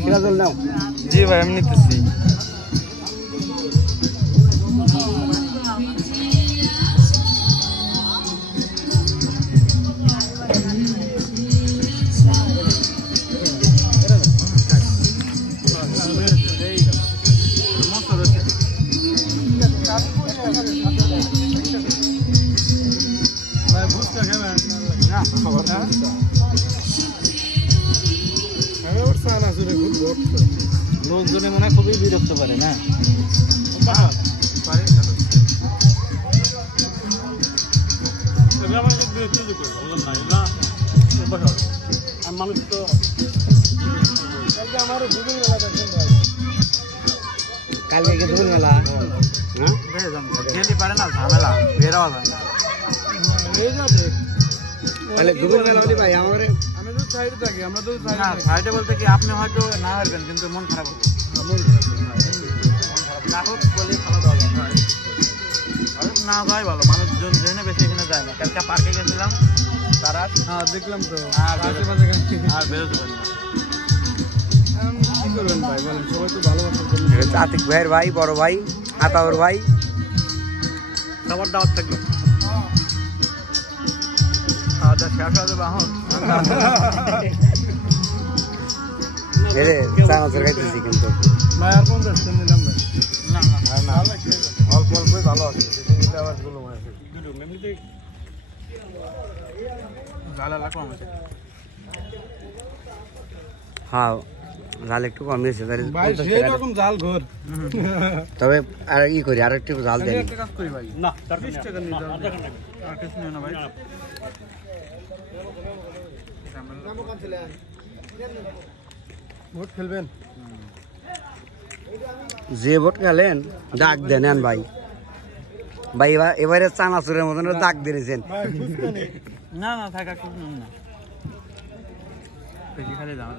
সিরাজুল নাও। জি ভাই আমি নিতেছি। লোকজনে মনে হয় খুবই বিরক্ত পারে না। মানুষ তো কালকে দুপুর মেলা পারে না, ঝামেলা বেরোয়া যায় না। তাহলে দুপুর মেলা হলে ভাই আমার আমি তো সাইডে থাকি, আমরা তো সাইডে বলতে কি আপনি হয়তো না হারবেন কিন্তু মন খারাপ হবে। না হোক বলে খাওয়া দাওয়া না যায় ভালো, মানুষজন জেনে বেশি এখানে যায় না। কালকে পার্কে গেছিলাম, তারা দেখলাম তো আর বেরোতে পারি না। কি করবেন ভাই বলেন, সবাই তো ভালোবাসা। আতিক ভাইয়ের ভাই, বড় ভাই, আতাউর ভাই, সবার দাওয়াত থাকলো। খাওয়া দাওয়া শেষ হয়ে যাবে এখন। চানাচুর খাইতেছি কিন্তু ভাই আর কোন যাচ্ছেন নিলাম ভাই? না না অল্প অল্পই ভালো আছে, নিলে আবার গুলো আছে দুটো এমনিতে ঝাল কম আছে। হ্যাঁ জাল একটু কম দিয়েছে, তবে আর ই করি আর একটু জাল দেয়। ভোট খেলবেন? যে ভোট খেলেন ডাক দেন ভাই। ভাই এবারে চানাচুরের মতন ডাক দিয়েছেন। না না থাকা না খালি দাম।